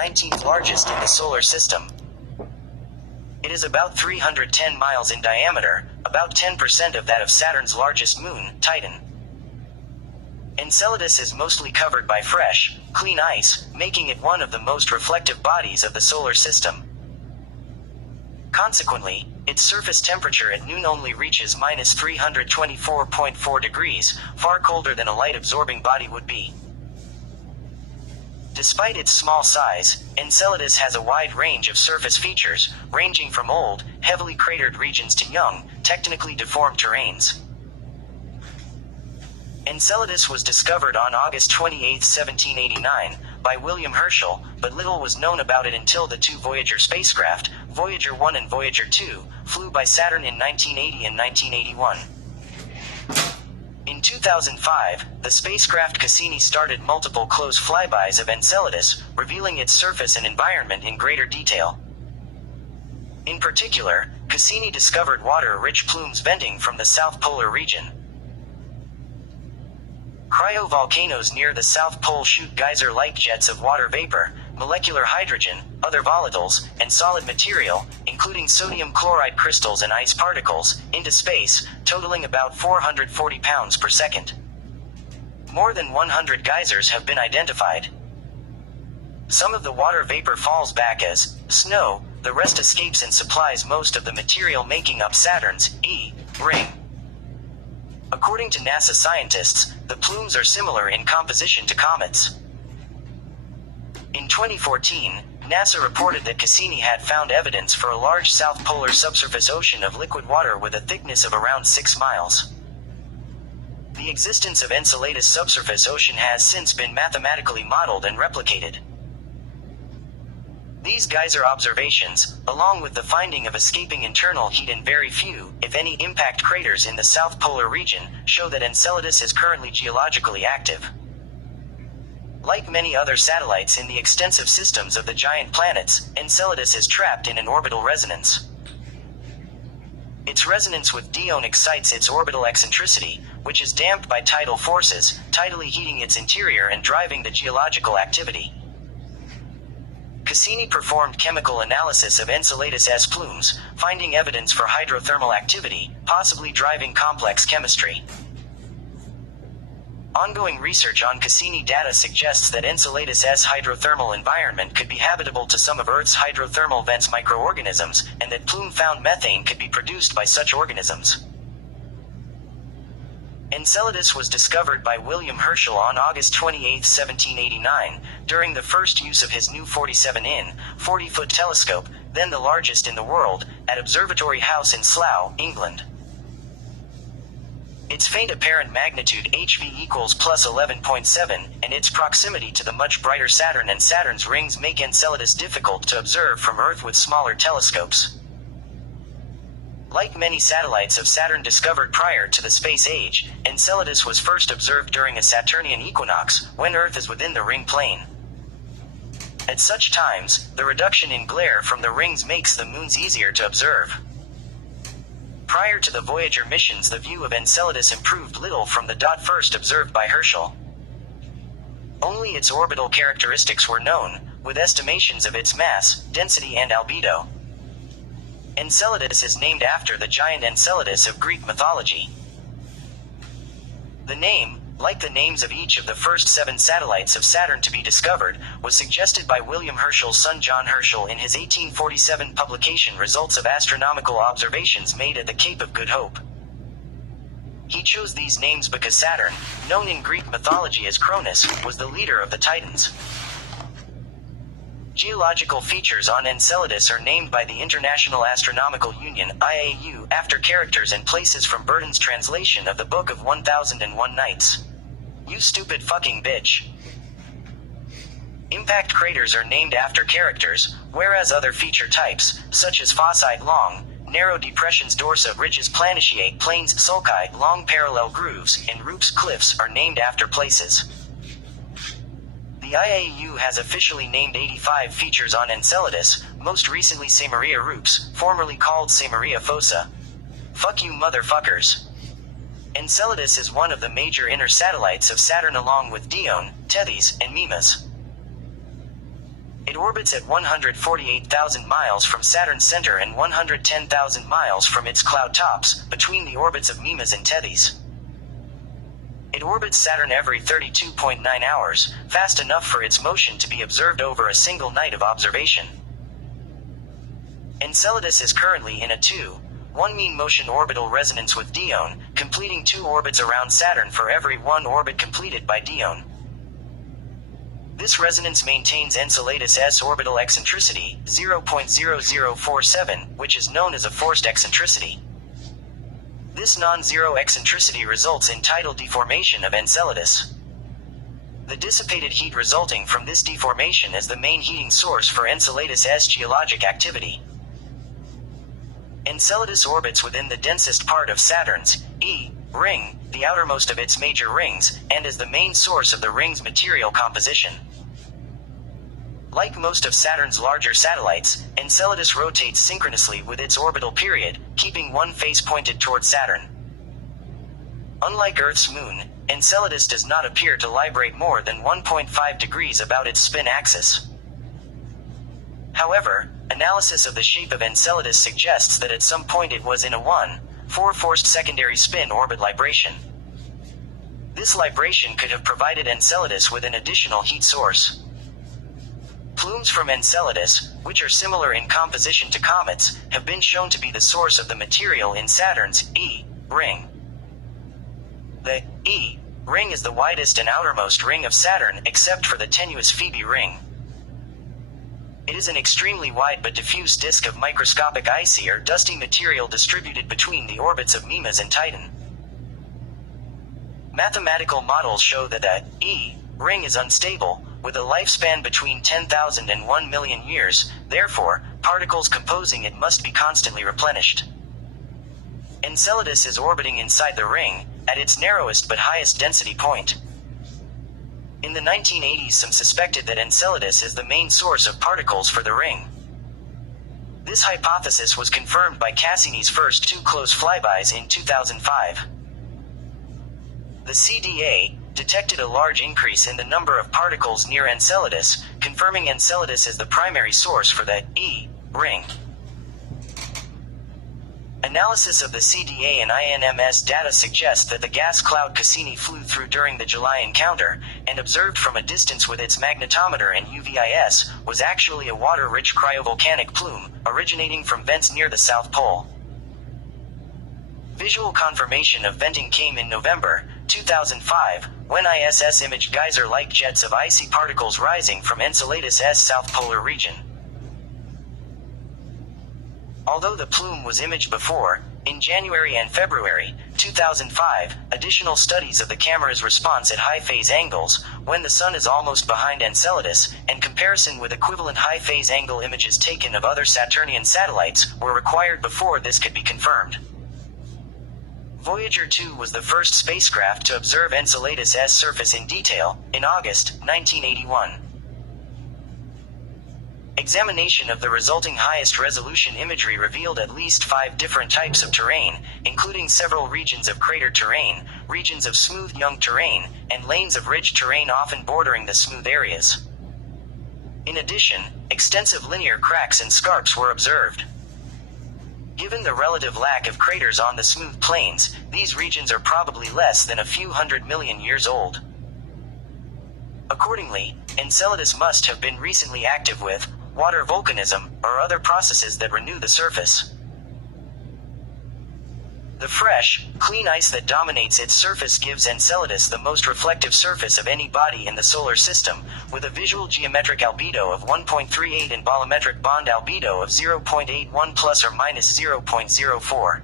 19th largest in the solar system. It is about 310 miles in diameter, about 10% of that of Saturn's largest moon, Titan. Enceladus is mostly covered by fresh, clean ice, making it one of the most reflective bodies of the solar system. Consequently, its surface temperature at noon only reaches minus 324.4 degrees, far colder than a light-absorbing body would be. Despite its small size, Enceladus has a wide range of surface features, ranging from old, heavily cratered regions to young, technically deformed terrains. Enceladus was discovered on August 28, 1789, by William Herschel, but little was known about it until the two Voyager spacecraft, Voyager 1 and Voyager 2, flew by Saturn in 1980 and 1981. In 2005, the spacecraft Cassini started multiple close flybys of Enceladus, revealing its surface and environment in greater detail. In particular, Cassini discovered water-rich plumes venting from the South Polar region. Cryovolcanoes near the South Pole shoot geyser-like jets of water vapor, molecular hydrogen, other volatiles, and solid material, including sodium chloride crystals and ice particles, into space, totaling about 440 pounds per second. More than 100 geysers have been identified. Some of the water vapor falls back as snow, the rest escapes and supplies most of the material making up Saturn's ring. According to NASA scientists, the plumes are similar in composition to comets. In 2014, NASA reported that Cassini had found evidence for a large South Polar subsurface ocean of liquid water with a thickness of around 6 miles. The existence of Enceladus subsurface ocean has since been mathematically modeled and replicated. These geyser observations, along with the finding of escaping internal heat in very few, if any, impact craters in the South Polar region, show that Enceladus is currently geologically active. Like many other satellites in the extensive systems of the giant planets, Enceladus is trapped in an orbital resonance. Its resonance with Dione excites its orbital eccentricity, which is damped by tidal forces, tidally heating its interior and driving the geological activity. Cassini performed chemical analysis of Enceladus' plumes, finding evidence for hydrothermal activity, possibly driving complex chemistry. Ongoing research on Cassini data suggests that Enceladus' hydrothermal environment could be habitable to some of Earth's hydrothermal vents microorganisms, and that plume-found methane could be produced by such organisms. Enceladus was discovered by William Herschel on August 28, 1789, during the first use of his new 47-in, 40-foot telescope, then the largest in the world, at Observatory House in Slough, England. Its faint apparent magnitude HV equals plus 11.7, and its proximity to the much brighter Saturn and Saturn's rings make Enceladus difficult to observe from Earth with smaller telescopes. Like many satellites of Saturn discovered prior to the space age, Enceladus was first observed during a Saturnian equinox, when Earth is within the ring plane. At such times, the reduction in glare from the rings makes the moons easier to observe. Prior to the Voyager missions, the view of Enceladus improved little from the dot first observed by Herschel. Only its orbital characteristics were known, with estimations of its mass, density and albedo. Enceladus is named after the giant Enceladus of Greek mythology. The name, like the names of each of the first 7 satellites of Saturn to be discovered, was suggested by William Herschel's son John Herschel in his 1847 publication Results of Astronomical Observations Made at the Cape of Good Hope. He chose these names because Saturn, known in Greek mythology as Cronus, was the leader of the Titans. Geological features on Enceladus are named by the International Astronomical Union (IAU) after characters and places from Burton's translation of the Book of 1001 Nights. You stupid fucking bitch. Impact craters are named after characters, whereas other feature types, such as fossite long, narrow depressions, dorsa ridges, planisciate plains, sulci long parallel grooves, and rupes cliffs are named after places. The IAU has officially named 85 features on Enceladus, most recently Samaria Rupes, formerly called Samaria Fossa. Fuck you motherfuckers. Enceladus is one of the major inner satellites of Saturn along with Dione, Tethys, and Mimas. It orbits at 148,000 miles from Saturn's center and 110,000 miles from its cloud tops, between the orbits of Mimas and Tethys. It orbits Saturn every 32.9 hours, fast enough for its motion to be observed over a single night of observation. Enceladus is currently in a 2:1 mean motion orbital resonance with Dione, completing 2 orbits around Saturn for every 1 orbit completed by Dione. This resonance maintains Enceladus' orbital eccentricity, 0.0047, which is known as a forced eccentricity. This non-zero eccentricity results in tidal deformation of Enceladus. The dissipated heat resulting from this deformation is the main heating source for Enceladus' geologic activity. Enceladus orbits within the densest part of Saturn's ring, the outermost of its major rings, and is the main source of the ring's material composition. Like most of Saturn's larger satellites, Enceladus rotates synchronously with its orbital period, keeping one face pointed toward Saturn. Unlike Earth's moon, Enceladus does not appear to librate more than 1.5 degrees about its spin axis. However, analysis of the shape of Enceladus suggests that at some point it was in a 1/4 forced secondary spin orbit libration. This libration could have provided Enceladus with an additional heat source. Plumes from Enceladus, which are similar in composition to comets, have been shown to be the source of the material in Saturn's ring. The ring is the widest and outermost ring of Saturn except for the tenuous Phoebe ring. It is an extremely wide but diffuse disk of microscopic icy or dusty material distributed between the orbits of Mimas and Titan. Mathematical models show that the ring is unstable, with a lifespan between 10,000 and 1 million years, therefore, particles composing it must be constantly replenished. Enceladus is orbiting inside the ring, at its narrowest but highest density point. In the 1980s, some suspected that Enceladus is the main source of particles for the ring. This hypothesis was confirmed by Cassini's first 2 close flybys in 2005. The CDA detected a large increase in the number of particles near Enceladus, confirming Enceladus as the primary source for the ring. Analysis of the CDA and INMS data suggests that the gas cloud Cassini flew through during the July encounter, and observed from a distance with its magnetometer and UVIS, was actually a water-rich cryovolcanic plume, originating from vents near the South Pole. Visual confirmation of venting came in November 2005, when ISS imaged geyser-like jets of icy particles rising from Enceladus' south polar region. Although the plume was imaged before, in January and February 2005, additional studies of the camera's response at high phase angles, when the Sun is almost behind Enceladus, and comparison with equivalent high phase angle images taken of other Saturnian satellites, were required before this could be confirmed. Voyager 2 was the first spacecraft to observe Enceladus' surface in detail, in August 1981. Examination of the resulting highest resolution imagery revealed at least 5 different types of terrain, including several regions of crater terrain, regions of smooth young terrain, and lanes of ridge terrain often bordering the smooth areas. In addition, extensive linear cracks and scarps were observed. Given the relative lack of craters on the smooth plains, these regions are probably less than a few 100 million years old. Accordingly, Enceladus must have been recently active with water volcanism, or other processes that renew the surface. The fresh, clean ice that dominates its surface gives Enceladus the most reflective surface of any body in the solar system, with a visual geometric albedo of 1.38 and bolometric bond albedo of 0.81 plus or minus 0.04.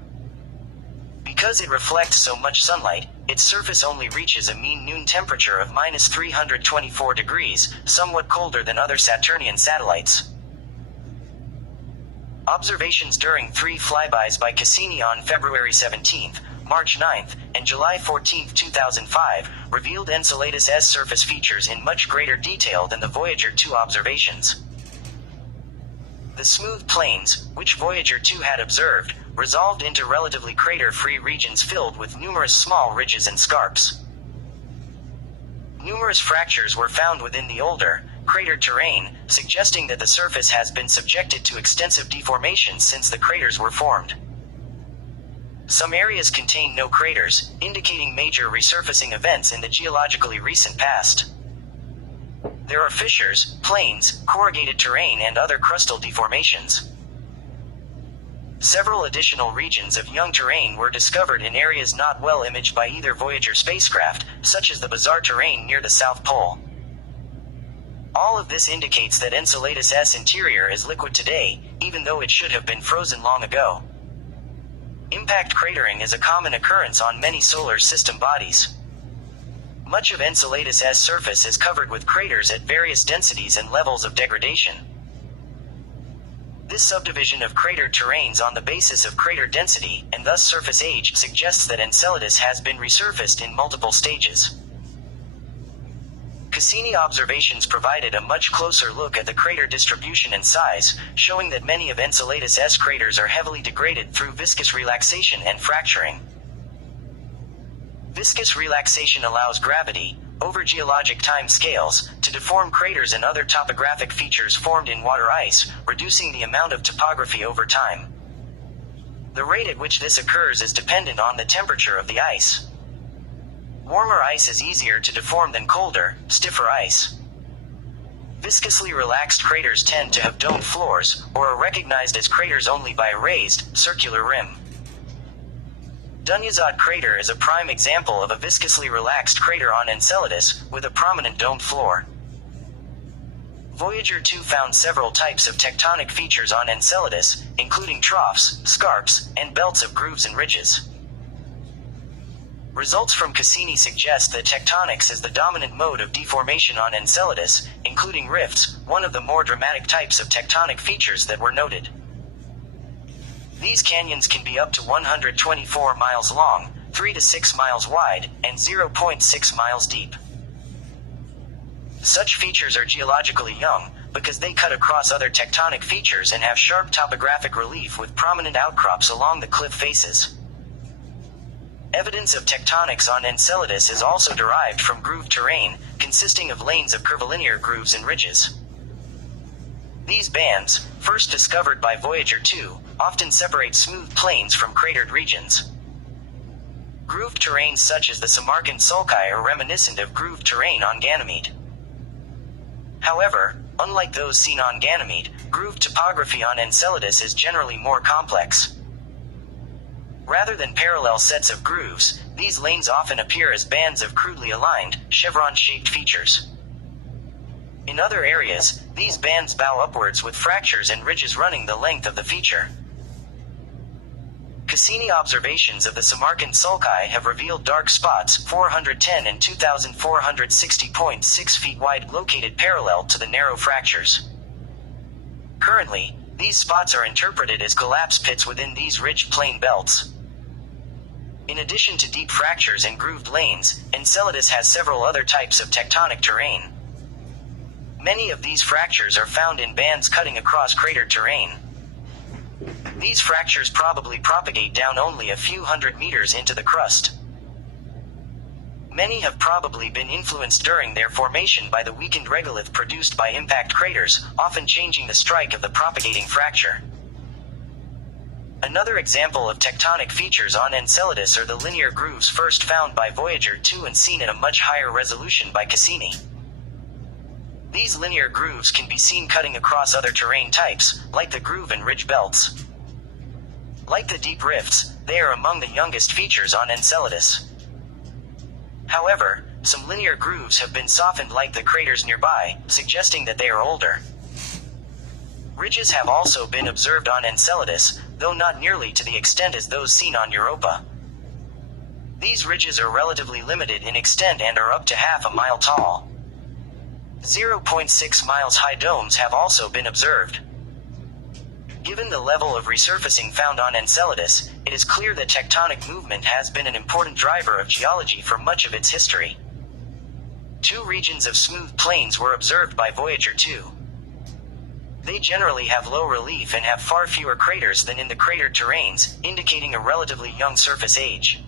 Because it reflects so much sunlight, its surface only reaches a mean noon temperature of minus 324 degrees, somewhat colder than other Saturnian satellites. Observations during 3 flybys by Cassini on February 17, March 9, and July 14, 2005, revealed Enceladus' surface features in much greater detail than the Voyager 2 observations. The smooth plains, which Voyager 2 had observed, resolved into relatively crater-free regions filled with numerous small ridges and scarps. Numerous fractures were found within the older, cratered terrain, suggesting that the surface has been subjected to extensive deformation since the craters were formed. Some areas contain no craters, indicating major resurfacing events in the geologically recent past. There are fissures, plains, corrugated terrain, and other crustal deformations. Several additional regions of young terrain were discovered in areas not well imaged by either Voyager spacecraft, such as the bizarre terrain near the South Pole. All of this indicates that Enceladus' interior is liquid today, even though it should have been frozen long ago. Impact cratering is a common occurrence on many solar system bodies. Much of Enceladus' surface is covered with craters at various densities and levels of degradation. This subdivision of cratered terrains on the basis of crater density, and thus surface age, suggests that Enceladus has been resurfaced in multiple stages. Cassini observations provided a much closer look at the crater distribution and size, showing that many of Enceladus' craters are heavily degraded through viscous relaxation and fracturing. Viscous relaxation allows gravity, over geologic time scales, to deform craters and other topographic features formed in water ice, reducing the amount of topography over time. The rate at which this occurs is dependent on the temperature of the ice. Warmer ice is easier to deform than colder, stiffer ice. Viscously relaxed craters tend to have domed floors, or are recognized as craters only by a raised, circular rim. Dunyazad crater is a prime example of a viscously relaxed crater on Enceladus, with a prominent domed floor. Voyager 2 found several types of tectonic features on Enceladus, including troughs, scarps, and belts of grooves and ridges. Results from Cassini suggest that tectonics is the dominant mode of deformation on Enceladus, including rifts, one of the more dramatic types of tectonic features that were noted. These canyons can be up to 124 miles long, 3 to 6 miles wide, and 0.6 miles deep. Such features are geologically young, because they cut across other tectonic features and have sharp topographic relief with prominent outcrops along the cliff faces. Evidence of tectonics on Enceladus is also derived from grooved terrain, consisting of lanes of curvilinear grooves and ridges. These bands, first discovered by Voyager 2, often separate smooth plains from cratered regions. Grooved terrains such as the Samarkand sulci are reminiscent of grooved terrain on Ganymede. However, unlike those seen on Ganymede, grooved topography on Enceladus is generally more complex. Rather than parallel sets of grooves, these lanes often appear as bands of crudely aligned, chevron-shaped features. In other areas, these bands bow upwards with fractures and ridges running the length of the feature. Cassini observations of the Samarkand sulci have revealed dark spots, 410 and 2,460.6 feet wide, located parallel to the narrow fractures. Currently, these spots are interpreted as collapse pits within these ridged plain belts. In addition to deep fractures and grooved lanes, Enceladus has several other types of tectonic terrain. Many of these fractures are found in bands cutting across cratered terrain. These fractures probably propagate down only a few hundred meters into the crust. Many have probably been influenced during their formation by the weakened regolith produced by impact craters, often changing the strike of the propagating fracture. Another example of tectonic features on Enceladus are the linear grooves first found by Voyager 2 and seen at a much higher resolution by Cassini. These linear grooves can be seen cutting across other terrain types, like the groove and ridge belts. Like the deep rifts, they are among the youngest features on Enceladus. However, some linear grooves have been softened like the craters nearby, suggesting that they are older. Ridges have also been observed on Enceladus, though not nearly to the extent as those seen on Europa. These ridges are relatively limited in extent and are up to half a mile tall. 0.6 miles high domes have also been observed. Given the level of resurfacing found on Enceladus, it is clear that tectonic movement has been an important driver of geology for much of its history. 2 regions of smooth plains were observed by Voyager 2. They generally have low relief and have far fewer craters than in the cratered terrains, indicating a relatively young surface age.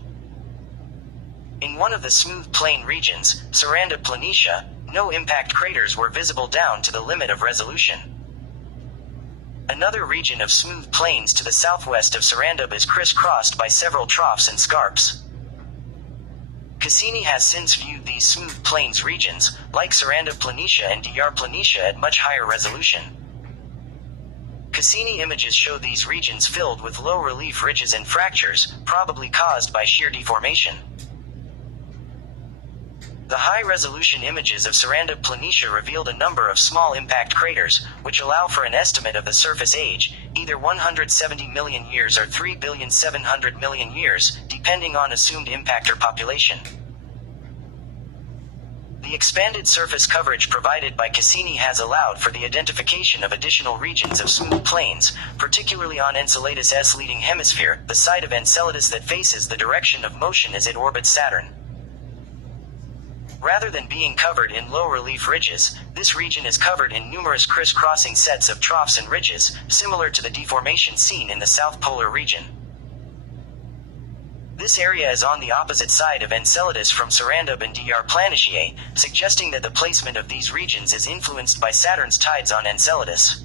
In one of the smooth plain regions, Saranda Planitia, No impact craters were visible down to the limit of resolution. Another region of smooth plains to the southwest of Sarandub is crisscrossed by several troughs and scarps. Cassini has since viewed these smooth plains regions, like Sarandub Planitia and Dr Planitia, at much higher resolution. Cassini images show these regions filled with low-relief ridges and fractures, probably caused by shear deformation. The high-resolution images of Sarandub Planitia revealed a number of small impact craters, which allow for an estimate of the surface age, either 170 million years or 3,700,000,000 years, depending on assumed impactor population. The expanded surface coverage provided by Cassini has allowed for the identification of additional regions of smooth plains, particularly on Enceladus' leading hemisphere, the side of Enceladus that faces the direction of motion as it orbits Saturn. Rather than being covered in low-relief ridges, this region is covered in numerous criss-crossing sets of troughs and ridges, similar to the deformation seen in the South Polar region. This area is on the opposite side of Enceladus from Sarandub and Dr Planitia, suggesting that the placement of these regions is influenced by Saturn's tides on Enceladus.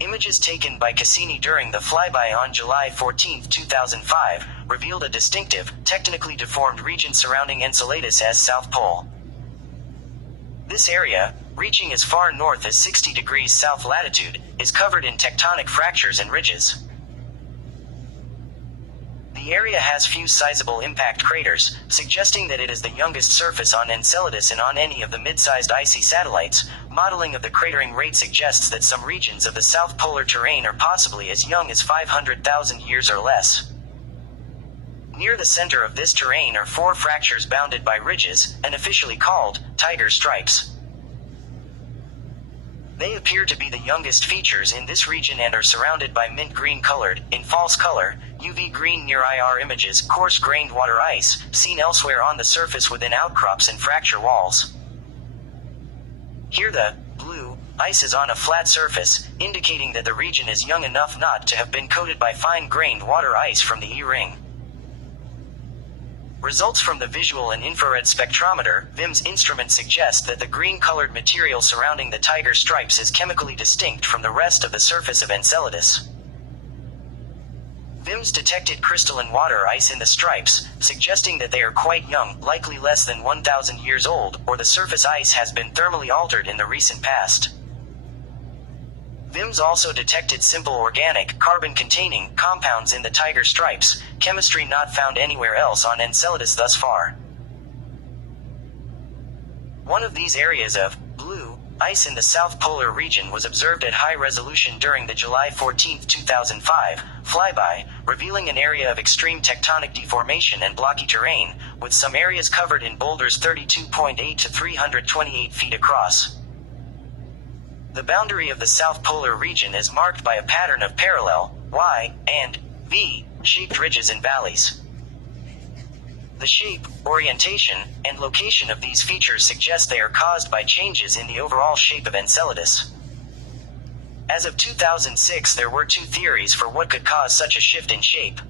Images taken by Cassini during the flyby on July 14, 2005, revealed a distinctive, tectonically deformed region surrounding Enceladus' south pole. This area, reaching as far north as 60 degrees south latitude, is covered in tectonic fractures and ridges. The area has few sizable impact craters, suggesting that it is the youngest surface on Enceladus and on any of the mid-sized icy satellites. Modeling of the cratering rate suggests that some regions of the south polar terrain are possibly as young as 500,000 years or less. Near the center of this terrain are four fractures bounded by ridges, and officially called tiger stripes. They appear to be the youngest features in this region and are surrounded by mint green colored, in false color, UV green near IR images, coarse-grained water ice, seen elsewhere on the surface within outcrops and fracture walls. Here the blue ice is on a flat surface, indicating that the region is young enough not to have been coated by fine-grained water ice from the E-ring. Results from the visual and infrared spectrometer (VIMS) instrument suggest that the green-colored material surrounding the tiger stripes is chemically distinct from the rest of the surface of Enceladus. VIMS detected crystalline water ice in the stripes, suggesting that they are quite young, likely less than 1,000 years old, or the surface ice has been thermally altered in the recent past. VIMS also detected simple organic, carbon-containing compounds in the tiger stripes, chemistry not found anywhere else on Enceladus thus far. One of these areas of blue ice in the South Polar region was observed at high resolution during the July 14, 2005 flyby, revealing an area of extreme tectonic deformation and blocky terrain, with some areas covered in boulders 32.8 to 328 feet across. The boundary of the South Polar region is marked by a pattern of parallel, Y, and V-shaped ridges and valleys. The shape, orientation, and location of these features suggest they are caused by changes in the overall shape of Enceladus. As of 2006, there were two theories for what could cause such a shift in shape.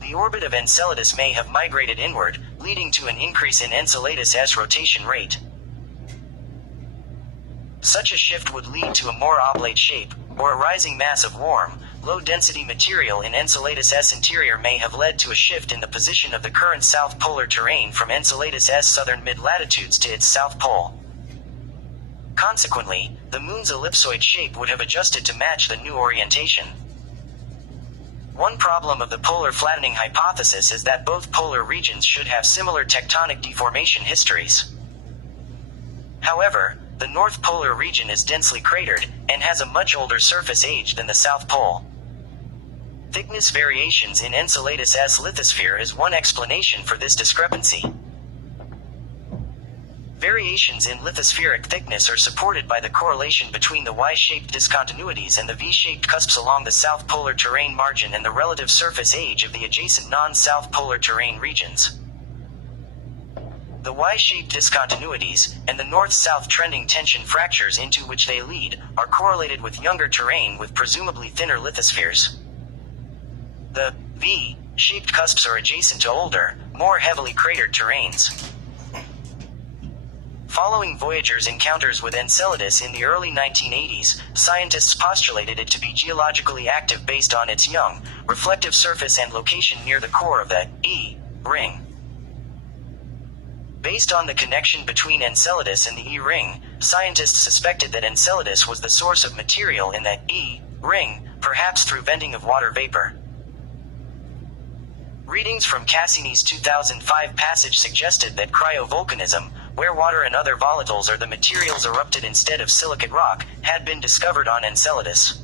The orbit of Enceladus may have migrated inward, leading to an increase in Enceladus' rotation rate. Such a shift would lead to a more oblate shape, or a rising mass of warm, low-density material in Enceladus' interior may have led to a shift in the position of the current south polar terrain from Enceladus' southern mid-latitudes to its south pole. Consequently, the Moon's ellipsoid shape would have adjusted to match the new orientation. One problem of the polar flattening hypothesis is that both polar regions should have similar tectonic deformation histories. However, the North Polar region is densely cratered, and has a much older surface age than the South Pole. Thickness variations in Enceladus' lithosphere is one explanation for this discrepancy. Variations in lithospheric thickness are supported by the correlation between the Y-shaped discontinuities and the V-shaped cusps along the South Polar terrain margin and the relative surface age of the adjacent non-South Polar terrain regions. The Y-shaped discontinuities, and the north-south trending tension fractures into which they lead, are correlated with younger terrain with presumably thinner lithospheres. The V-shaped cusps are adjacent to older, more heavily cratered terrains. Following Voyager's encounters with Enceladus in the early 1980s, scientists postulated it to be geologically active based on its young, reflective surface and location near the core of the E ring. Based on the connection between Enceladus and the E ring, scientists suspected that Enceladus was the source of material in the E ring, perhaps through venting of water vapor. Readings from Cassini's 2005 passage suggested that cryovolcanism, where water and other volatiles are the materials erupted instead of silicate rock, had been discovered on Enceladus.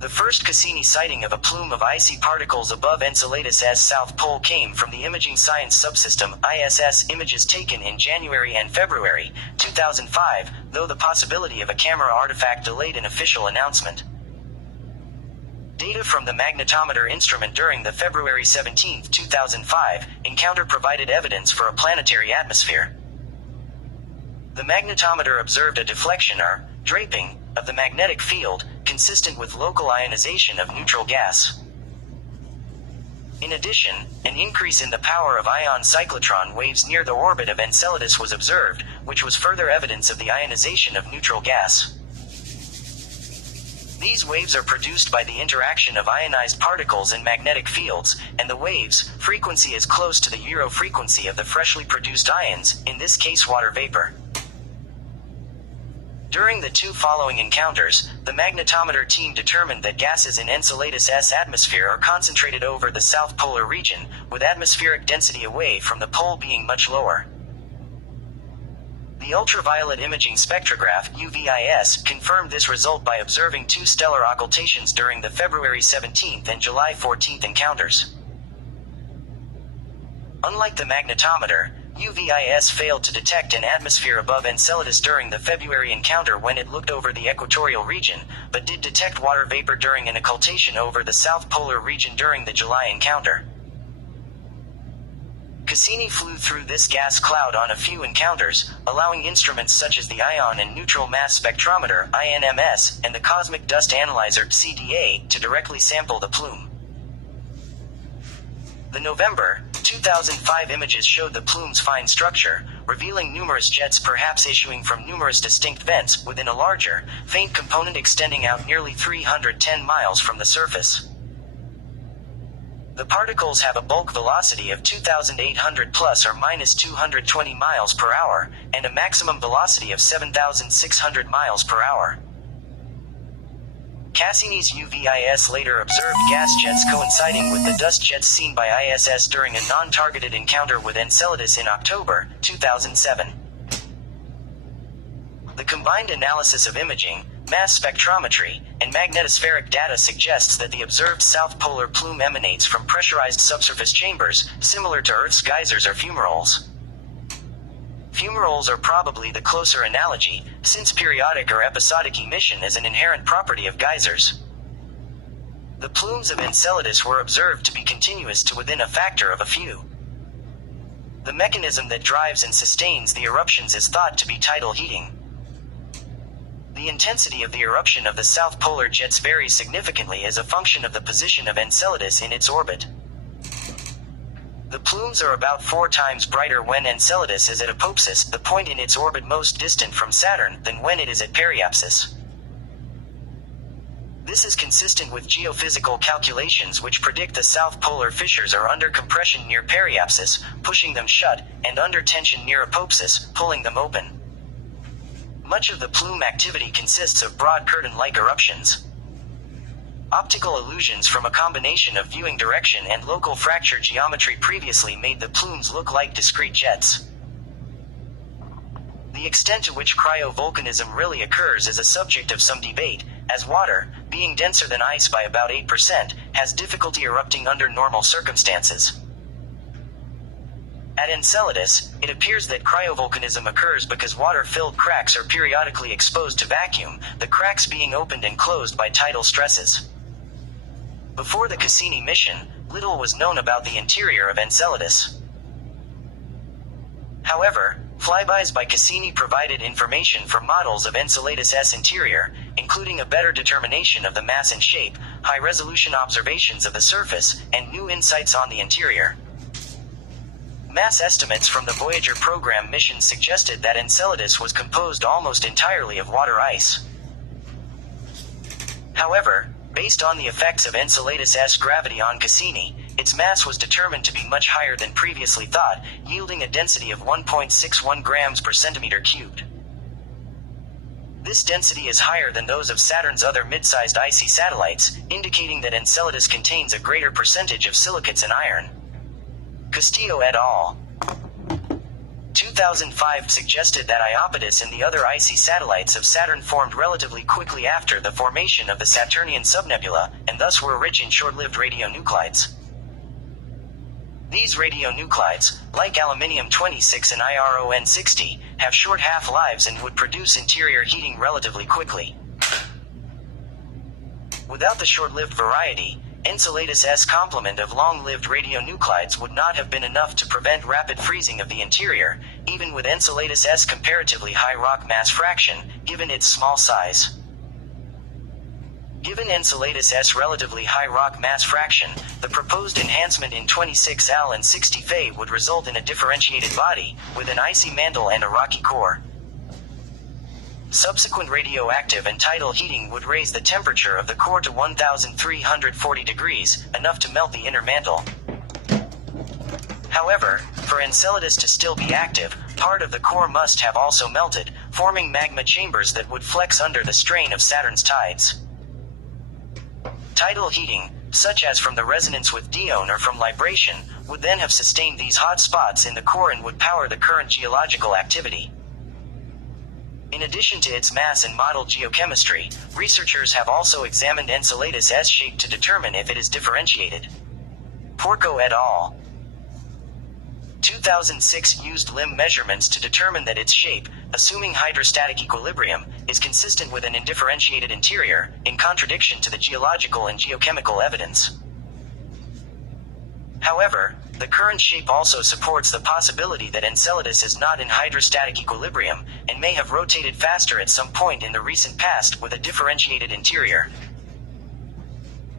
The first Cassini sighting of a plume of icy particles above Enceladus' south pole came from the Imaging Science Subsystem ISS images taken in January and February 2005, though the possibility of a camera artifact delayed an official announcement. Data from the magnetometer instrument during the February 17, 2005, encounter provided evidence for a planetary atmosphere. The magnetometer observed a deflection or draping of the magnetic field, consistent with local ionization of neutral gas. In addition, an increase in the power of ion cyclotron waves near the orbit of Enceladus was observed, which was further evidence of the ionization of neutral gas. These waves are produced by the interaction of ionized particles in magnetic fields, and the wave's frequency is close to the Euro frequency of the freshly produced ions, in this case water vapor. During the two following encounters, the magnetometer team determined that gases in Enceladus' atmosphere are concentrated over the south polar region, with atmospheric density away from the pole being much lower. The ultraviolet imaging spectrograph UVIS confirmed this result by observing two stellar occultations during the February 17 and July 14 encounters. Unlike the magnetometer, UVIS failed to detect an atmosphere above Enceladus during the February encounter when it looked over the equatorial region, but did detect water vapor during an occultation over the south polar region during the July encounter. Cassini flew through this gas cloud on a few encounters, allowing instruments such as the Ion and Neutral Mass Spectrometer (INMS) and the Cosmic Dust Analyzer (CDA) to directly sample the plume. The November 2005 images showed the plume's fine structure, revealing numerous jets perhaps issuing from numerous distinct vents within a larger, faint component extending out nearly 310 miles from the surface. The particles have a bulk velocity of 2,800 plus or minus 220 miles per hour, and a maximum velocity of 7,600 miles per hour. Cassini's UVIS later observed gas jets coinciding with the dust jets seen by ISS during a non-targeted encounter with Enceladus in October 2007. The combined analysis of imaging, mass spectrometry, and magnetospheric data suggests that the observed south polar plume emanates from pressurized subsurface chambers, similar to Earth's geysers or fumaroles. Fumaroles are probably the closer analogy, since periodic or episodic emission is an inherent property of geysers. The plumes of Enceladus were observed to be continuous to within a factor of a few. The mechanism that drives and sustains the eruptions is thought to be tidal heating. The intensity of the eruption of the south polar jets varies significantly as a function of the position of Enceladus in its orbit. The plumes are about 4 times brighter when Enceladus is at apopsis, the point in its orbit most distant from Saturn, than when it is at periapsis. This is consistent with geophysical calculations which predict the south polar fissures are under compression near periapsis, pushing them shut, and under tension near apopsis, pulling them open. Much of the plume activity consists of broad curtain-like eruptions. Optical illusions from a combination of viewing direction and local fracture geometry previously made the plumes look like discrete jets. The extent to which cryovolcanism really occurs is a subject of some debate, as water, being denser than ice by about 8%, has difficulty erupting under normal circumstances. At Enceladus, it appears that cryovolcanism occurs because water-filled cracks are periodically exposed to vacuum, the cracks being opened and closed by tidal stresses. Before the Cassini mission, little was known about the interior of Enceladus. However, flybys by Cassini provided information for models of Enceladus' interior, including a better determination of the mass and shape, high-resolution observations of the surface, and new insights on the interior. Mass estimates from the Voyager program missions suggested that Enceladus was composed almost entirely of water ice. However, based on the effects of Enceladus' gravity on Cassini, its mass was determined to be much higher than previously thought, yielding a density of 1.61 grams per centimeter cubed. This density is higher than those of Saturn's other mid-sized icy satellites, indicating that Enceladus contains a greater percentage of silicates and iron. Castillo et al. 2005 suggested that Iapetus and the other icy satellites of Saturn formed relatively quickly after the formation of the Saturnian subnebula, and thus were rich in short-lived radionuclides. These radionuclides, like aluminium-26 and IRON-60, have short half-lives and would produce interior heating relatively quickly. Without the short-lived variety, Enceladus' complement of long-lived radionuclides would not have been enough to prevent rapid freezing of the interior, even with Enceladus' comparatively high rock mass fraction, given its small size. Given Enceladus' relatively high rock mass fraction, the proposed enhancement in 26L and 60 Fe would result in a differentiated body, with an icy mantle and a rocky core. Subsequent radioactive and tidal heating would raise the temperature of the core to 1,340 degrees, enough to melt the inner mantle. However, for Enceladus to still be active, part of the core must have also melted, forming magma chambers that would flex under the strain of Saturn's tides. Tidal heating, such as from the resonance with Dione or from libration, would then have sustained these hot spots in the core and would power the current geological activity. In addition to its mass and modeled geochemistry, researchers have also examined Enceladus' shape to determine if it is differentiated. Porco et al. 2006 used limb measurements to determine that its shape, assuming hydrostatic equilibrium, is consistent with an indifferentiated interior, in contradiction to the geological and geochemical evidence. However, the current shape also supports the possibility that Enceladus is not in hydrostatic equilibrium, and may have rotated faster at some point in the recent past with a differentiated interior.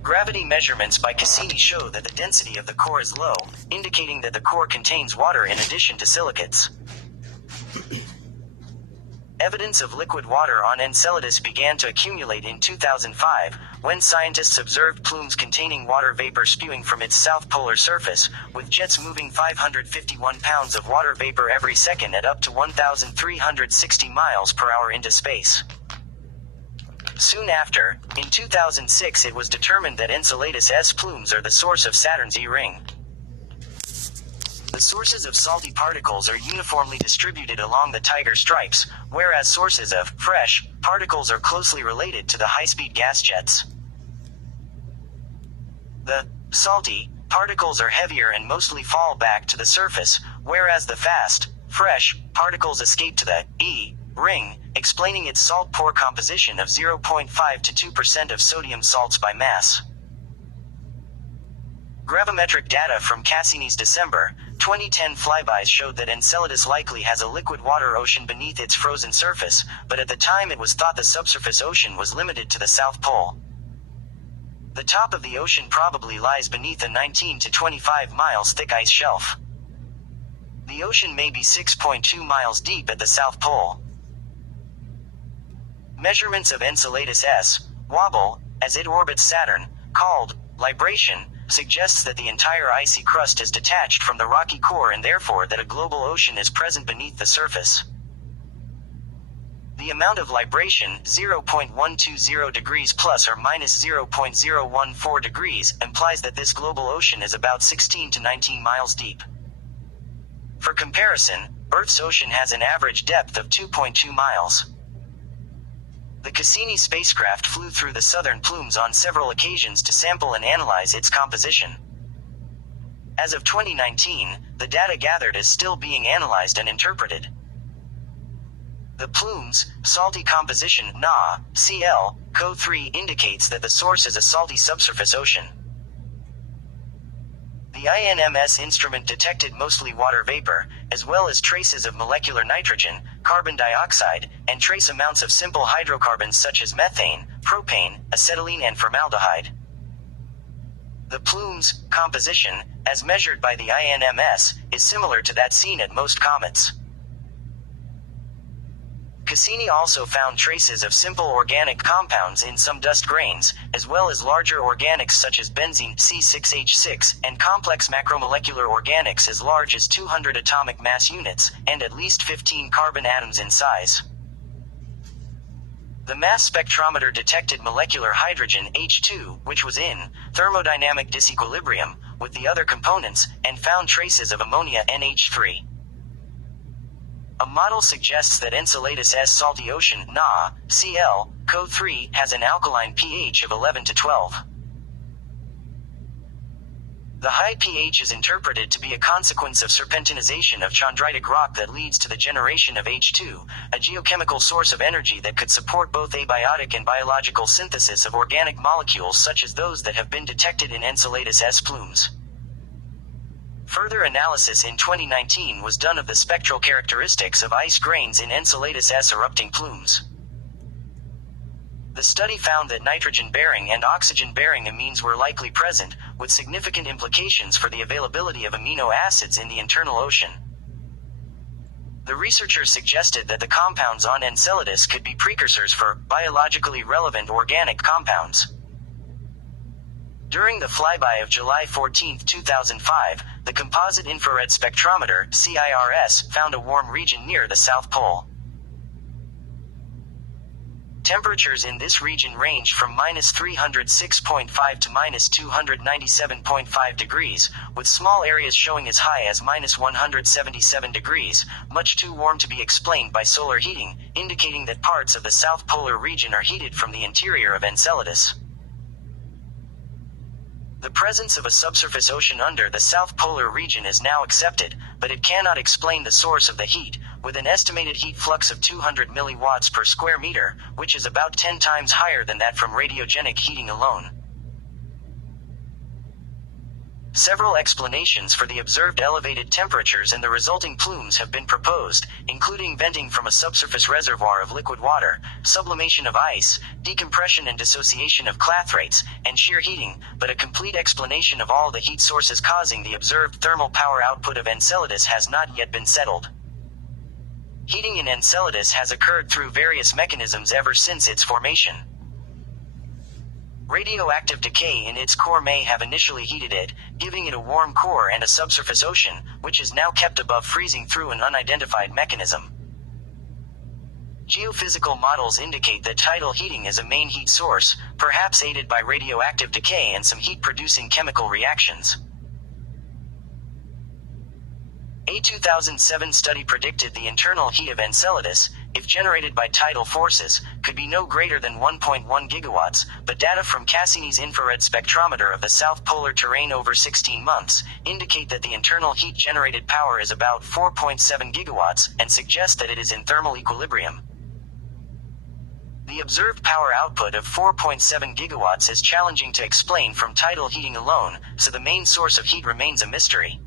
Gravity measurements by Cassini show that the density of the core is low, indicating that the core contains water in addition to silicates. Evidence of liquid water on Enceladus began to accumulate in 2005, when scientists observed plumes containing water vapor spewing from its south polar surface, with jets moving 551 pounds of water vapor every second at up to 1,360 miles per hour into space. Soon after, in 2006 it was determined that Enceladus' plumes are the source of Saturn's E-ring. The sources of salty particles are uniformly distributed along the Tiger stripes, whereas sources of fresh particles are closely related to the high-speed gas jets. The salty particles are heavier and mostly fall back to the surface, whereas the fast, fresh particles escape to the E-ring, explaining its salt pore composition of 0.5 to 2% of sodium salts by mass. Gravimetric data from Cassini's December 2010 flybys showed that Enceladus likely has a liquid water ocean beneath its frozen surface, but at the time it was thought the subsurface ocean was limited to the South Pole. The top of the ocean probably lies beneath a 19 to 25 miles thick ice shelf. The ocean may be 6.2 miles deep at the South Pole. Measurements of Enceladus' wobble, as it orbits Saturn, called libration, suggests that the entire icy crust is detached from the rocky core and therefore that a global ocean is present beneath the surface. The amount of libration, 0.120 degrees plus or minus 0.014 degrees, implies that this global ocean is about 16 to 19 miles deep. For comparison, Earth's ocean has an average depth of 2.2 miles. The Cassini spacecraft flew through the southern plumes on several occasions to sample and analyze its composition. As of 2019, the data gathered is still being analyzed and interpreted. The plume's salty composition Na-Cl CO3 indicates that the source is a salty subsurface ocean. The INMS instrument detected mostly water vapor, as well as traces of molecular nitrogen, carbon dioxide, and trace amounts of simple hydrocarbons such as methane, propane, acetylene and formaldehyde. The plume's composition, as measured by the INMS, is similar to that seen at most comets. Cassini also found traces of simple organic compounds in some dust grains, as well as larger organics such as benzene C6H6 and complex macromolecular organics as large as 200 atomic mass units, and at least 15 carbon atoms in size. The mass spectrometer detected molecular hydrogen H2, which was in thermodynamic disequilibrium with the other components, and found traces of ammonia NH3. A model suggests that Enceladus' salty ocean Na, Cl, CO3 has an alkaline pH of 11 to 12. The high pH is interpreted to be a consequence of serpentinization of chondritic rock that leads to the generation of H2, a geochemical source of energy that could support both abiotic and biological synthesis of organic molecules such as those that have been detected in Enceladus' plumes. Further analysis in 2019 was done of the spectral characteristics of ice grains in Enceladus' erupting plumes. The study found that nitrogen-bearing and oxygen-bearing amines were likely present, with significant implications for the availability of amino acids in the internal ocean. The researchers suggested that the compounds on Enceladus could be precursors for biologically relevant organic compounds. During the flyby of July 14, 2005, the Composite Infrared Spectrometer (CIRS) found a warm region near the South Pole. Temperatures in this region ranged from -306.5 to -297.5 degrees, with small areas showing as high as -177 degrees, much too warm to be explained by solar heating, indicating that parts of the South Polar region are heated from the interior of Enceladus. The presence of a subsurface ocean under the South Polar region is now accepted, but it cannot explain the source of the heat, with an estimated heat flux of 200 milliwatts per square meter, which is about 10 times higher than that from radiogenic heating alone. Several explanations for the observed elevated temperatures and the resulting plumes have been proposed, including venting from a subsurface reservoir of liquid water, sublimation of ice, decompression and dissociation of clathrates, and shear heating, but a complete explanation of all the heat sources causing the observed thermal power output of Enceladus has not yet been settled. Heating in Enceladus has occurred through various mechanisms ever since its formation. Radioactive decay in its core may have initially heated it, giving it a warm core and a subsurface ocean, which is now kept above freezing through an unidentified mechanism. Geophysical models indicate that tidal heating is a main heat source, perhaps aided by radioactive decay and some heat-producing chemical reactions. A 2007 study predicted the internal heat of Enceladus, if generated by tidal forces, could be no greater than 1.1 gigawatts, but data from Cassini's infrared spectrometer of the South Polar terrain over 16 months indicate that the internal heat-generated power is about 4.7 gigawatts and suggest that it is in thermal equilibrium. The observed power output of 4.7 gigawatts is challenging to explain from tidal heating alone, so the main source of heat remains a mystery.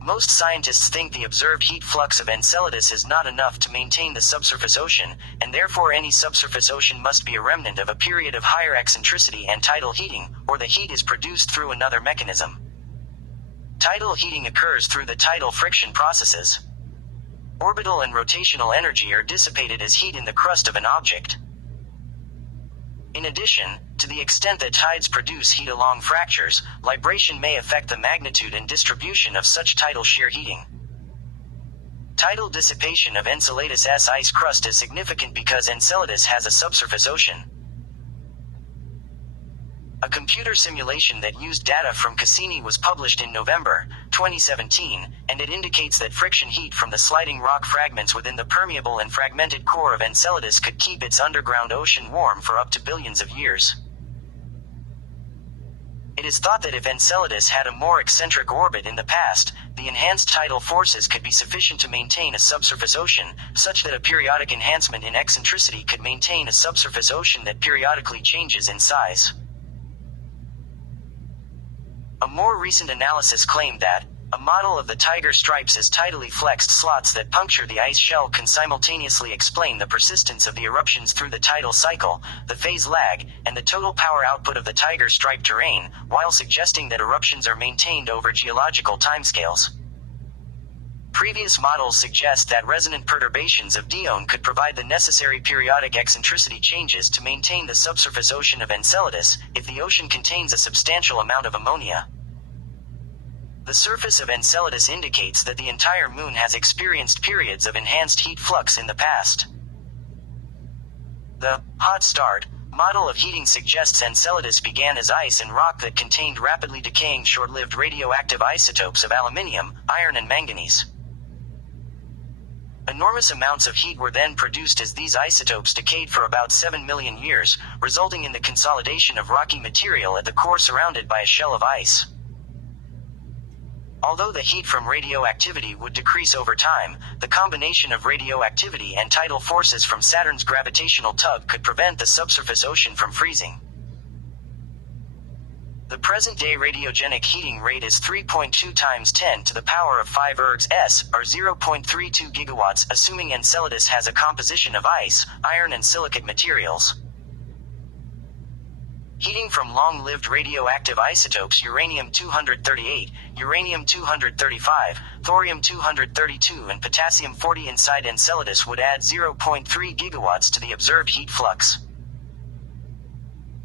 Most scientists think the observed heat flux of Enceladus is not enough to maintain the subsurface ocean, and therefore any subsurface ocean must be a remnant of a period of higher eccentricity and tidal heating, or the heat is produced through another mechanism. Tidal heating occurs through the tidal friction processes. Orbital and rotational energy are dissipated as heat in the crust of an object. In addition, to the extent that tides produce heat along fractures, libration may affect the magnitude and distribution of such tidal shear heating. Tidal dissipation of Enceladus' ice crust is significant because Enceladus has a subsurface ocean. A computer simulation that used data from Cassini was published in November 2017, and it indicates that friction heat from the sliding rock fragments within the permeable and fragmented core of Enceladus could keep its underground ocean warm for up to billions of years. It is thought that if Enceladus had a more eccentric orbit in the past, the enhanced tidal forces could be sufficient to maintain a subsurface ocean, such that a periodic enhancement in eccentricity could maintain a subsurface ocean that periodically changes in size. A more recent analysis claimed that, A model of the tiger stripes as tidally flexed slots that puncture the ice shell can simultaneously explain the persistence of the eruptions through the tidal cycle, the phase lag, and the total power output of the tiger stripe terrain, while suggesting that eruptions are maintained over geological timescales. Previous models suggest that resonant perturbations of Dione could provide the necessary periodic eccentricity changes to maintain the subsurface ocean of Enceladus, if the ocean contains a substantial amount of ammonia. The surface of Enceladus indicates that the entire Moon has experienced periods of enhanced heat flux in the past. The hot start model of heating suggests Enceladus began as ice and rock that contained rapidly decaying short-lived radioactive isotopes of aluminium, iron and manganese. Enormous amounts of heat were then produced as these isotopes decayed for about 7 million years, resulting in the consolidation of rocky material at the core surrounded by a shell of ice. Although the heat from radioactivity would decrease over time, the combination of radioactivity and tidal forces from Saturn's gravitational tug could prevent the subsurface ocean from freezing. The present-day radiogenic heating rate is 3.2 times 10 to the power of 5 ergs, or 0.32 gigawatts, assuming Enceladus has a composition of ice, iron and silicate materials. Heating from long-lived radioactive isotopes uranium-238, uranium-235, thorium-232 and potassium-40 inside Enceladus would add 0.3 gigawatts to the observed heat flux.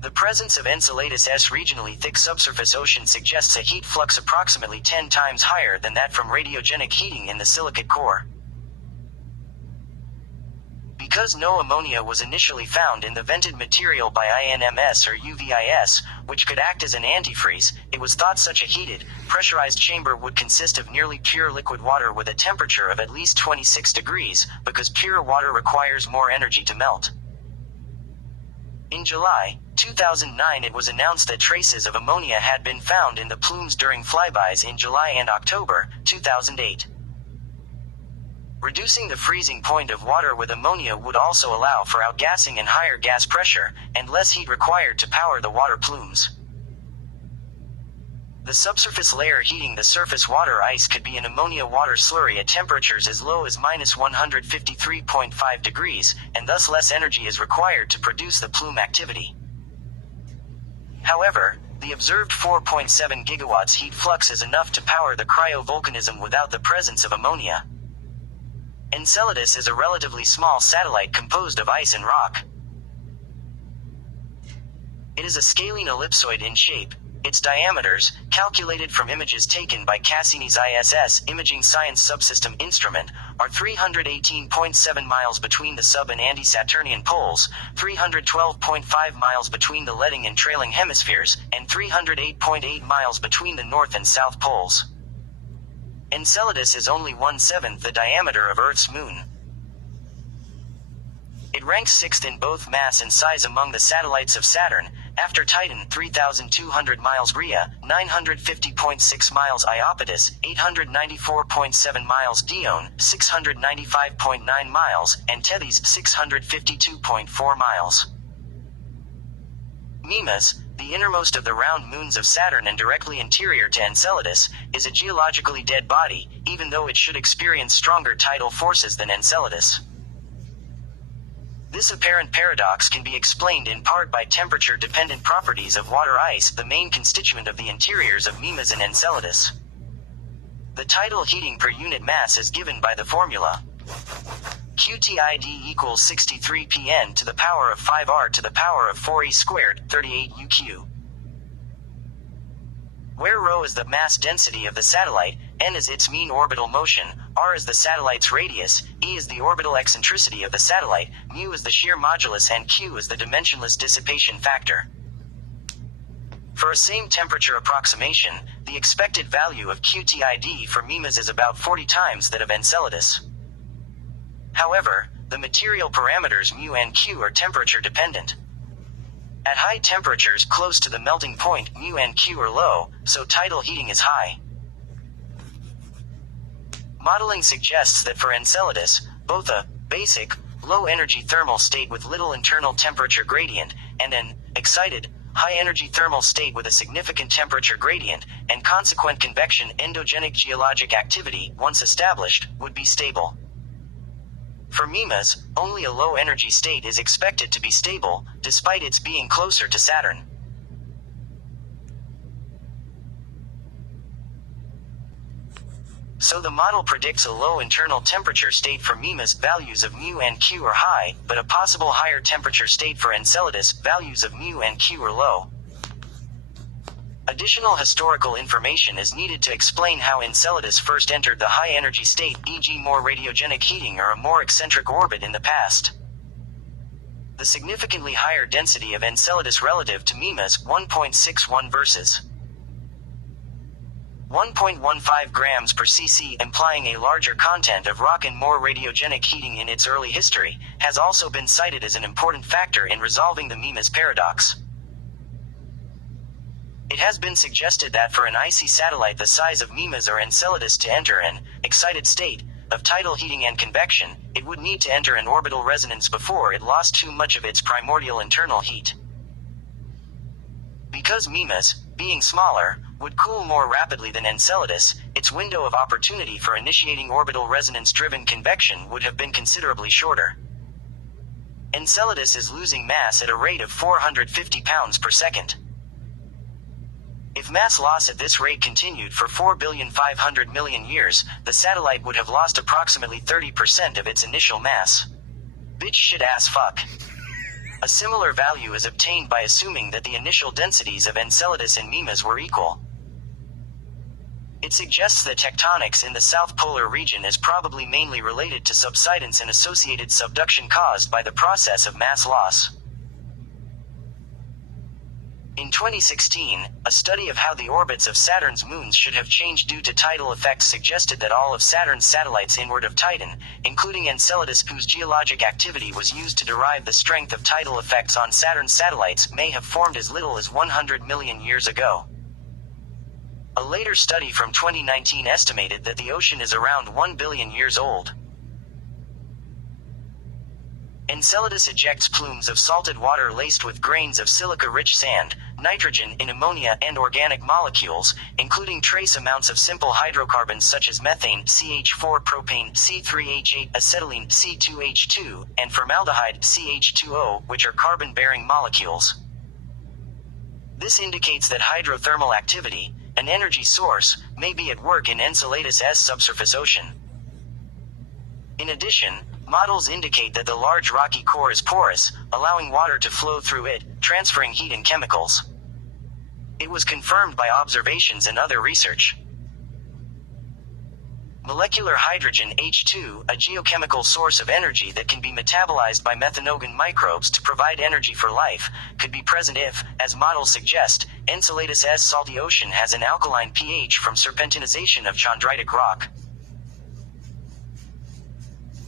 The presence of Enceladus' regionally thick subsurface ocean suggests a heat flux approximately 10 times higher than that from radiogenic heating in the silicate core. Because no ammonia was initially found in the vented material by INMS or UVIS, which could act as an antifreeze, it was thought such a heated, pressurized chamber would consist of nearly pure liquid water with a temperature of at least 26 degrees, because pure water requires more energy to melt. In July 2009 it was announced that traces of ammonia had been found in the plumes during flybys in July and October 2008. Reducing the freezing point of water with ammonia would also allow for outgassing and higher gas pressure, and less heat required to power the water plumes. The subsurface layer heating the surface water ice could be an ammonia water slurry at temperatures as low as -153.5 degrees, and thus less energy is required to produce the plume activity. However, the observed 4.7 gigawatts heat flux is enough to power the cryovolcanism without the presence of ammonia. Enceladus is a relatively small satellite composed of ice and rock. It is a scalene ellipsoid in shape. Its diameters, calculated from images taken by Cassini's ISS Imaging Science Subsystem Instrument, are 318.7 miles between the sub- and anti-Saturnian poles, 312.5 miles between the leading and trailing hemispheres, and 308.8 miles between the north and south poles. Enceladus is only 1/7 the diameter of Earth's moon. It ranks 6th in both mass and size among the satellites of Saturn, after Titan 3,200 miles Rhea, 950.6 miles Iapetus, 894.7 miles Dione, 695.9 miles, and Tethys 652.4 miles. Mimas, the innermost of the round moons of Saturn and directly interior to Enceladus, is a geologically dead body, even though it should experience stronger tidal forces than Enceladus. This apparent paradox can be explained in part by temperature-dependent properties of water ice, the main constituent of the interiors of Mimas and Enceladus. The tidal heating per unit mass is given by the formula QTID equals 63 Pn to the power of 5R to the power of 4e squared, 38 UQ. Where ρ is the mass density of the satellite, n is its mean orbital motion, r is the satellite's radius, e is the orbital eccentricity of the satellite, mu is the shear modulus and q is the dimensionless dissipation factor. For a same temperature approximation, the expected value of QTID for Mimas is about 40 times that of Enceladus. However, the material parameters mu and q are temperature dependent. At high temperatures close to the melting point, mu and q are low, so tidal heating is high. Modeling suggests that for Enceladus, both a basic, low-energy thermal state with little internal temperature gradient, and an excited, high-energy thermal state with a significant temperature gradient, and consequent convection endogenic geologic activity, once established, would be stable. For Mimas, only a low-energy state is expected to be stable, despite its being closer to Saturn. So the model predicts a low internal temperature state for Mimas, values of mu and q are high, but a possible higher temperature state for Enceladus, values of mu and q are low. Additional historical information is needed to explain how Enceladus first entered the high-energy state, e.g. more radiogenic heating or a more eccentric orbit in the past. The significantly higher density of Enceladus relative to Mimas, 1.61 versus 1.15 grams per cc, implying a larger content of rock and more radiogenic heating in its early history, has also been cited as an important factor in resolving the Mimas paradox. It has been suggested that for an icy satellite the size of Mimas or Enceladus to enter an excited state of tidal heating and convection, it would need to enter an orbital resonance before it lost too much of its primordial internal heat. Because Mimas, being smaller, would cool more rapidly than Enceladus, its window of opportunity for initiating orbital resonance-driven convection would have been considerably shorter. Enceladus is losing mass at a rate of 450 pounds per second. If mass loss at this rate continued for 4,500,000,000 years, the satellite would have lost approximately 30% of its initial mass. Bitch shit ass fuck. A similar value is obtained by assuming that the initial densities of Enceladus and Mimas were equal. It suggests that tectonics in the south polar region is probably mainly related to subsidence and associated subduction caused by the process of mass loss. In 2016, a study of how the orbits of Saturn's moons should have changed due to tidal effects suggested that all of Saturn's satellites inward of Titan, including Enceladus, whose geologic activity was used to derive the strength of tidal effects on Saturn's satellites, may have formed as little as 100 million years ago. A later study from 2019 estimated that the ocean is around 1 billion years old. Enceladus ejects plumes of salted water laced with grains of silica-rich sand, nitrogen in ammonia, and organic molecules, including trace amounts of simple hydrocarbons such as methane, CH4-propane, C3H8, acetylene, C2H2, and formaldehyde, CH2O, which are carbon-bearing molecules. This indicates that hydrothermal activity, an energy source, may be at work in Enceladus' subsurface ocean. In addition, models indicate that the large rocky core is porous, allowing water to flow through it, transferring heat and chemicals. It was confirmed by observations and other research. Molecular hydrogen H2, a geochemical source of energy that can be metabolized by methanogen microbes to provide energy for life, could be present if, as models suggest, Enceladus' salty ocean has an alkaline pH from serpentinization of chondritic rock.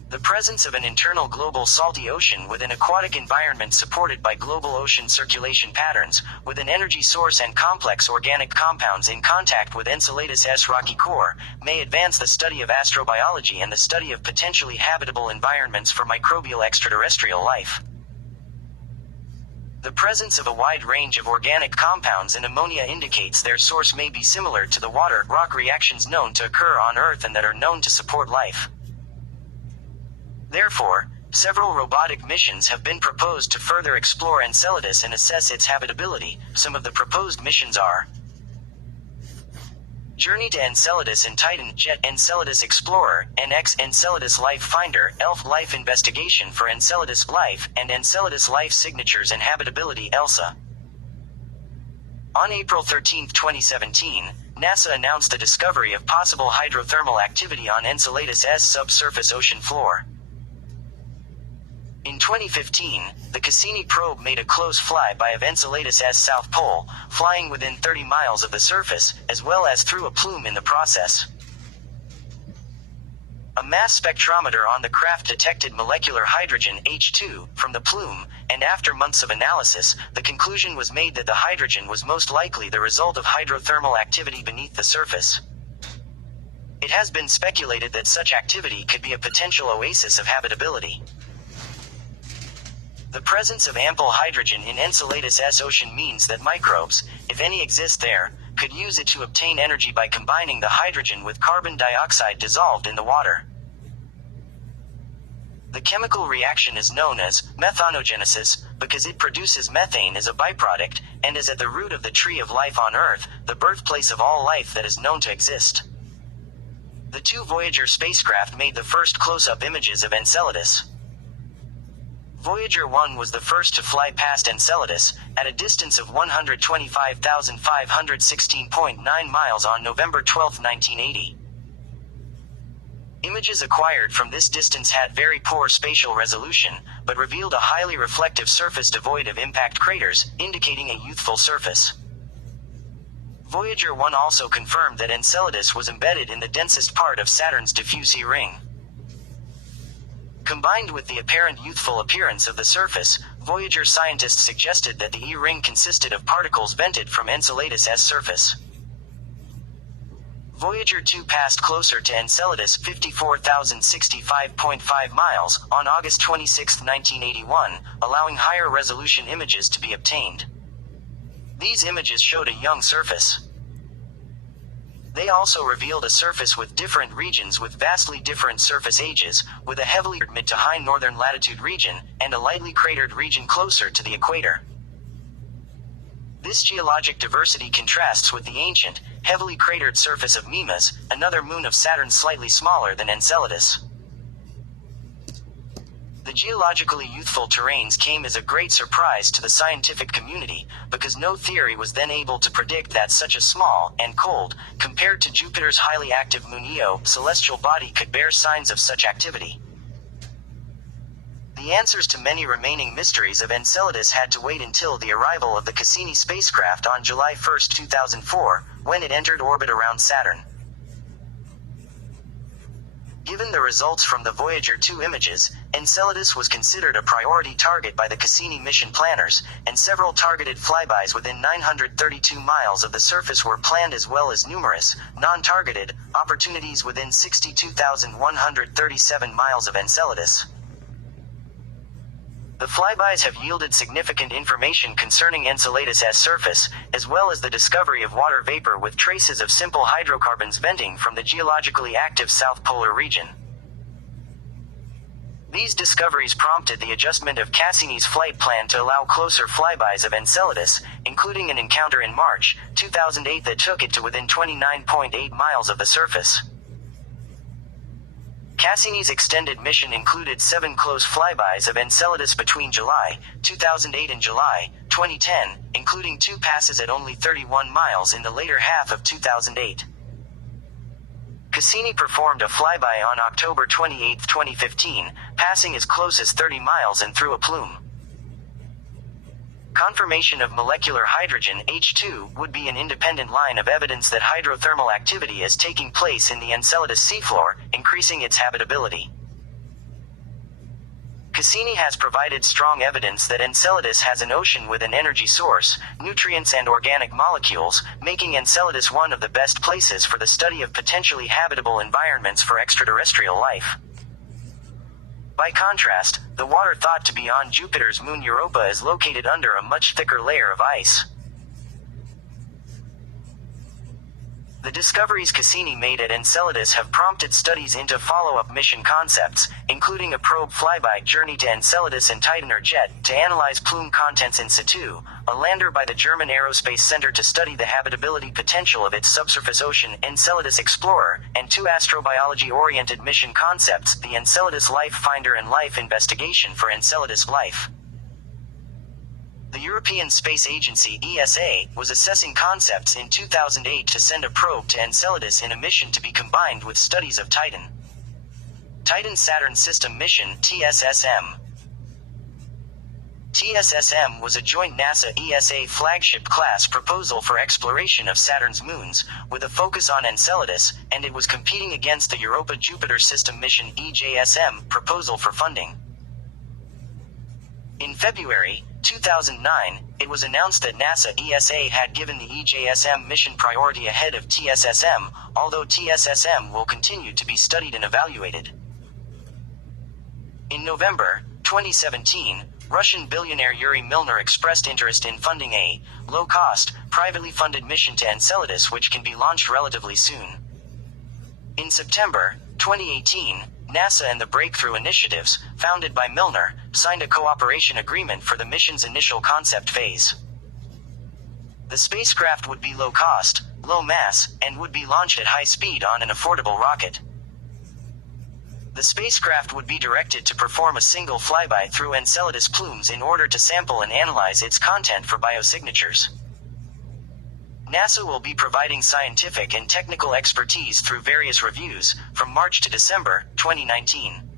The presence of an internal global salty ocean with an aquatic environment supported by global ocean circulation patterns, with an energy source and complex organic compounds in contact with Enceladus' rocky core, may advance the study of astrobiology and the study of potentially habitable environments for microbial extraterrestrial life. The presence of a wide range of organic compounds in ammonia indicates their source may be similar to the water-rock reactions known to occur on Earth and that are known to support life. Therefore, several robotic missions have been proposed to further explore Enceladus and assess its habitability. Some of the proposed missions are: Journey to Enceladus and Titan, JET Enceladus Explorer, NX Enceladus Life Finder, ELF Life Investigation for Enceladus Life, and Enceladus Life Signatures and Habitability ELSA. On April 13, 2017, NASA announced the discovery of possible hydrothermal activity on Enceladus' subsurface ocean floor. In 2015, the Cassini probe made a close flyby of Enceladus' south pole, flying within 30 miles of the surface, as well as through a plume in the process. A mass spectrometer on the craft detected molecular hydrogen H2 from the plume, and after months of analysis, the conclusion was made that the hydrogen was most likely the result of hydrothermal activity beneath the surface. It has been speculated that such activity could be a potential oasis of habitability. The presence of ample hydrogen in Enceladus' ocean means that microbes, if any exist there, could use it to obtain energy by combining the hydrogen with carbon dioxide dissolved in the water. The chemical reaction is known as methanogenesis because it produces methane as a byproduct and is at the root of the tree of life on Earth, the birthplace of all life that is known to exist. The two Voyager spacecraft made the first close-up images of Enceladus. Voyager 1 was the first to fly past Enceladus, at a distance of 125,516.9 miles on November 12, 1980. Images acquired from this distance had very poor spatial resolution, but revealed a highly reflective surface devoid of impact craters, indicating a youthful surface. Voyager 1 also confirmed that Enceladus was embedded in the densest part of Saturn's diffuse E-ring. Combined with the apparent youthful appearance of the surface, Voyager scientists suggested that the E-ring consisted of particles vented from Enceladus' surface. Voyager 2 passed closer to Enceladus 54,065.5 miles on August 26, 1981, allowing higher resolution images to be obtained. These images showed a young surface. They also revealed a surface with different regions with vastly different surface ages, with a heavily mid to high northern latitude region, and a lightly cratered region closer to the equator. This geologic diversity contrasts with the ancient, heavily cratered surface of Mimas, another moon of Saturn slightly smaller than Enceladus. The geologically youthful terrains came as a great surprise to the scientific community, because no theory was then able to predict that such a small, and cold, compared to Jupiter's highly active moon Io, celestial body could bear signs of such activity. The answers to many remaining mysteries of Enceladus had to wait until the arrival of the Cassini spacecraft on July 1, 2004, when it entered orbit around Saturn. Given the results from the Voyager 2 images, Enceladus was considered a priority target by the Cassini mission planners, and several targeted flybys within 932 miles of the surface were planned, as well as numerous, non-targeted, opportunities within 62,137 miles of Enceladus. The flybys have yielded significant information concerning Enceladus' surface, as well as the discovery of water vapor with traces of simple hydrocarbons venting from the geologically active South Polar region. These discoveries prompted the adjustment of Cassini's flight plan to allow closer flybys of Enceladus, including an encounter in March 2008 that took it to within 29.8 miles of the surface. Cassini's extended mission included 7 close flybys of Enceladus between July 2008 and July 2010, including 2 passes at only 31 miles in the later half of 2008. Cassini performed a flyby on October 28, 2015, passing as close as 30 miles and through a plume. Confirmation of molecular hydrogen, H2, would be an independent line of evidence that hydrothermal activity is taking place in the Enceladus seafloor, increasing its habitability. Cassini has provided strong evidence that Enceladus has an ocean with an energy source, nutrients and organic molecules, making Enceladus one of the best places for the study of potentially habitable environments for extraterrestrial life. By contrast, the water thought to be on Jupiter's moon Europa is located under a much thicker layer of ice. The discoveries Cassini made at Enceladus have prompted studies into follow-up mission concepts, including a probe flyby journey to Enceladus and Titan or JET, to analyze plume contents in situ, a lander by the German Aerospace Center to study the habitability potential of its subsurface ocean, Enceladus Explorer, and 2 astrobiology-oriented mission concepts, the Enceladus Life Finder and Life Investigation for Enceladus Life. The European Space Agency (ESA) was assessing concepts in 2008 to send a probe to Enceladus in a mission to be combined with studies of Titan. Titan Saturn System Mission (TSSM). TSSM was a joint NASA-ESA flagship-class proposal for exploration of Saturn's moons, with a focus on Enceladus, and it was competing against the Europa-Jupiter System Mission (EJSM) proposal for funding. In February 2009, it was announced that NASA-ESA had given the EJSM mission priority ahead of TSSM, although TSSM will continue to be studied and evaluated. In November 2017, Russian billionaire Yuri Milner expressed interest in funding a low-cost, privately funded mission to Enceladus which can be launched relatively soon. In September 2018, NASA and the Breakthrough Initiatives, founded by Milner, signed a cooperation agreement for the mission's initial concept phase. The spacecraft would be low-cost, low-mass, and would be launched at high speed on an affordable rocket. The spacecraft would be directed to perform a single flyby through Enceladus plumes in order to sample and analyze its content for biosignatures. NASA will be providing scientific and technical expertise through various reviews, from March to December 2019.